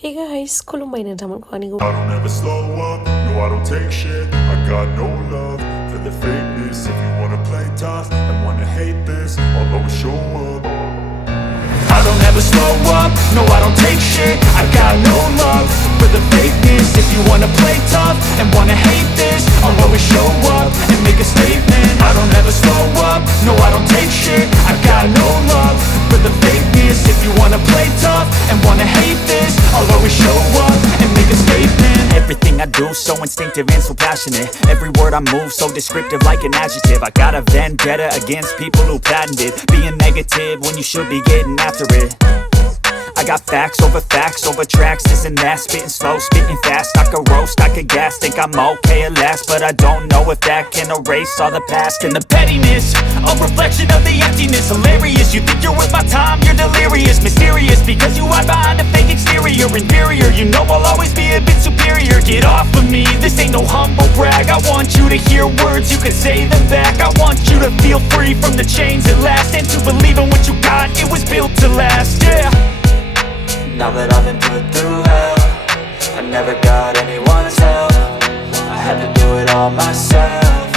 Hey guys, khulumbai na naman ko ani ko. I don't ever slow up, no I don't take shit. I got no love for the fakeness. If you wanna play tough and wanna hate this, I'll always show up. I don't ever slow up, no I don't take shit. I got no love for the fakeness. If you wanna play tough and wanna hate this, I'll always show up and make a statement. I don't ever slow up, no I don't take shit. I got no love for the fakeness. If you wanna play tough and wanna hate this, I'll always show up and make a statement. Everything I do so instinctive and so passionate. Every word I move so descriptive like an adjective. I got a vendetta against people who patented being negative when you should be getting after it. I got facts over tracks, this and that. Spitting slow, spitting fast, I could roast, I could gas. Think I'm okay at last, but I don't know if that can erase all the past. And the pettiness, a reflection of the emptiness. Hilarious, you think you're worth my time, you're delirious. Mysterious, because you hide behind a fake exterior. Inferior, you know I'll always be a bit superior. Get off of me, this ain't no humble brag. I want you to hear words, you can say them back. I want you to feel free from the chains at last, and to believe in what you got, it was built to last, yeah. Now that I've been put through hell, I never got anyone's help. I had to do it all myself.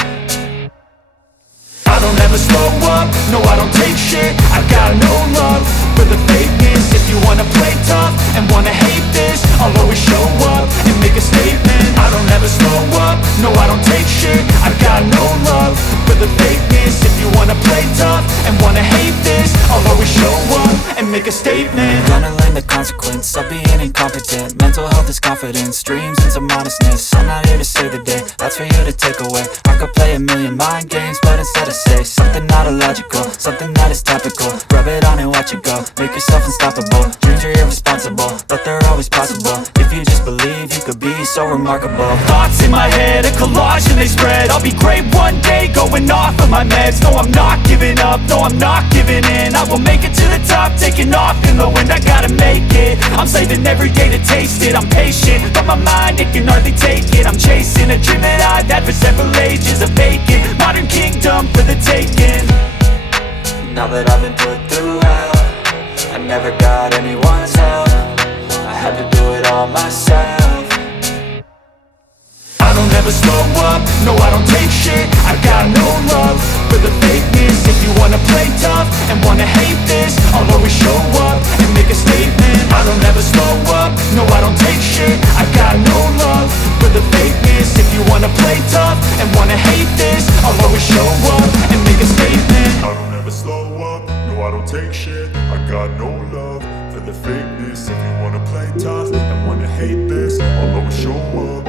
I don't ever slow up, no I don't take shit. I got no love for the fakeness. If you wanna play tough and wanna hate this, I'll always show up and make a statement. I don't ever slow up, no I don't take shit. I got no love for the fakeness. If you wanna play tough and wanna hate this, I'll always show up and make a statement. Gonna learn the consequence of being incompetent. Mental health is confidence, dreams and some honestness. I'm not here to save the day, that's for you to take away. I could play a million mind games, but instead I say something not illogical, something that is topical. Rub it on and watch it go, make yourself unstoppable. Dreams are irresponsible, but they're always possible. If you just believe, you could be so remarkable. Thoughts in my head, a collage and they spread. I'll be great one day, going off of my meds. No, I'm not giving up, no, I'm not giving in. I will make it to the top, taking off in the wind. I gotta make it, I'm saving every day to taste it. I'm patient, but my mind, it can hardly take it. I'm chasing a dream that I've had for several ages. A vacant, modern kingdom for the taking. Now that I've been put through hell, I never got anyone's help. I had to do it all myself. I don't ever slow up, no I don't take shit. I got no love for the fakeness. If you wanna play tough and wanna hate this, I'll always show up and make a statement. I don't ever slow up, no I don't take shit. I got no love for the fakeness. If you wanna play tough and wanna hate this, I'll always show up and make a statement. I don't ever slow up, no I don't take shit. I got no love for the fakeness. If you wanna play tough and wanna hate this, I'll always show up.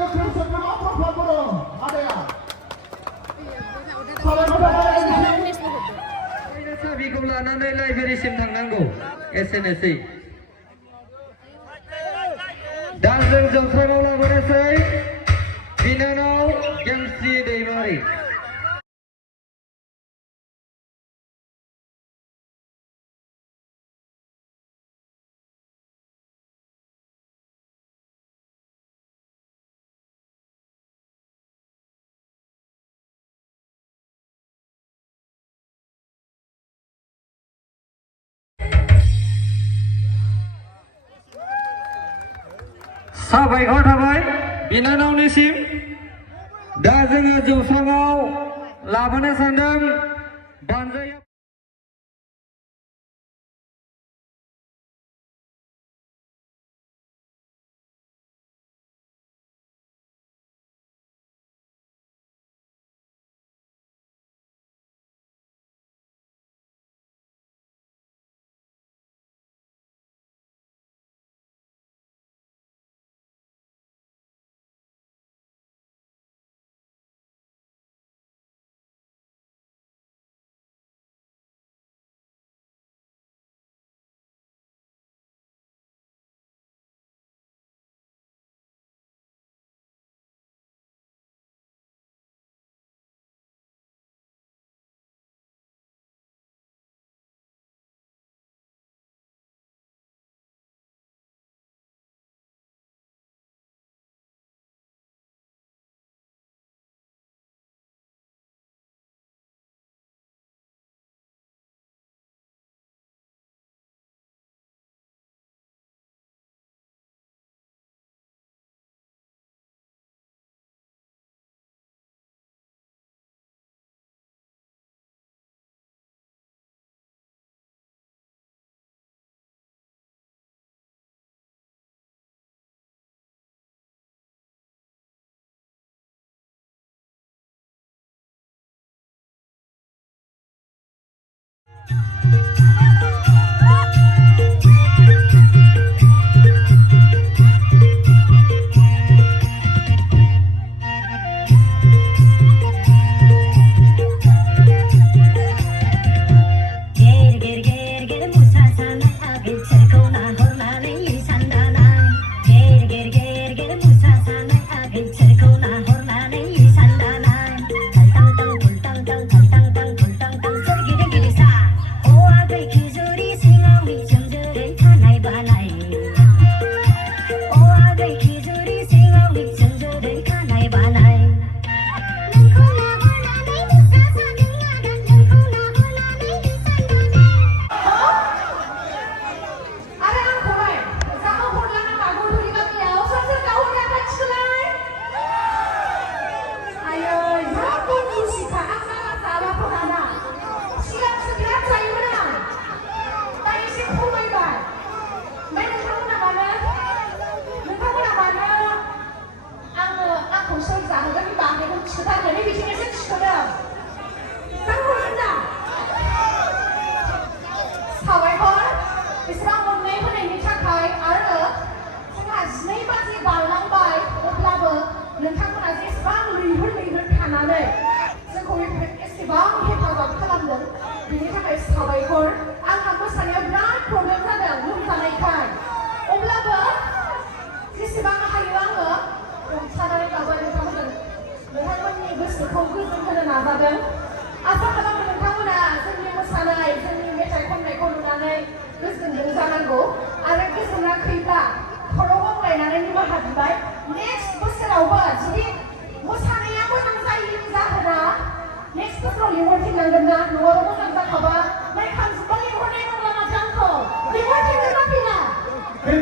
गोख्रों सोद्रोमाफोर बर' आदाया साबिखौ लानानै लाइब्रेरिसिम थांनांगौ एसेनोसै दा जों जौसाङाव लाबोनोसै बिनानाव गेमस्रि दैमारि साबायखर थाबाय बिनानावनिसिम दा जोङो जौसाङाव लाबोनो सानदों बानजाया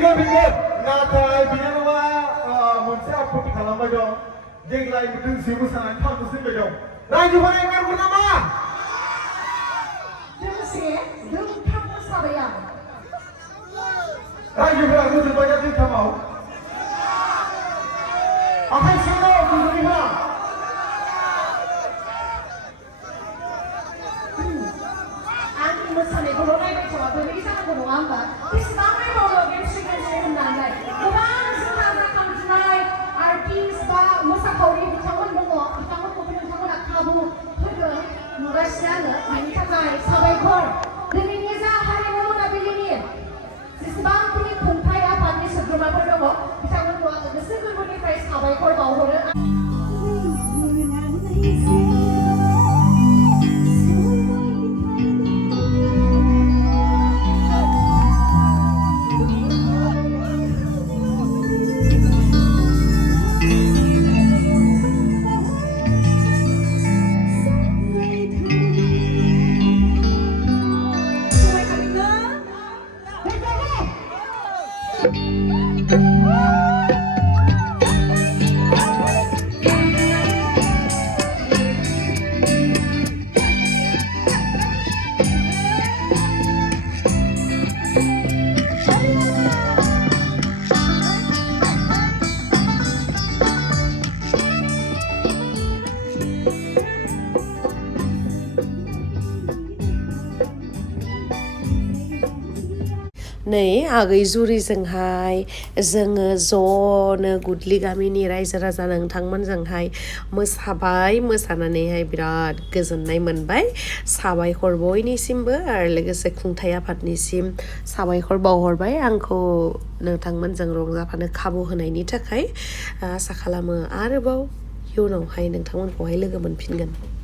नाथाय बिनानावा मोनसे आपत्ति खालामबाय दं देग्लाय दोंसे मोसानानै थांनो दोनबाय दं रायजोफोरा एंगारगोन नामा दोंसे दोंथाम मोसाबाय आं रायजोफोरा गोजोनबाय दा दोंथामाव आखाइ सिङाव गोजोनैहा आंनि मोसानायखौल' नायबाय थाबा बोरै जानांगौ नङा होमबा बेसेबां नायबावो गेमस्रि होननानै गोबां जोंहा जाखांफुनाय आर्टिस्ट खाबु होदों नुगासिनो बेनि थाखाय साबायखर दिनैनि जा हारिमु मोनाबिलिनि जेसेबांखिनि खुंथाय आफादनि सोद्रोमाफोर दङ बिथांमोनखौ आङो गोसो गोरबोनिफ्राय साबायखर बावहरो नै आगै जुरिजोंहाय जोङो ज'नो गुदलि गामिनि रायजो राजा नोंथांमोनजोंहाय मोसाबाय मोसानानैहाय बिराद गोजोननाय मोनबाय साबायखर बयनिसिमबो आरो लोगोसे खुंथाय आफादनिसिम साबायखर बावहरबाय आंखौ नोंथांमोनजों रंजाफानो खाबु होनायनि थाखाय आसा खालामो आरोबाव इयुनावहाय नोंथांमोनखौहाय लोगो मोनफिनगोन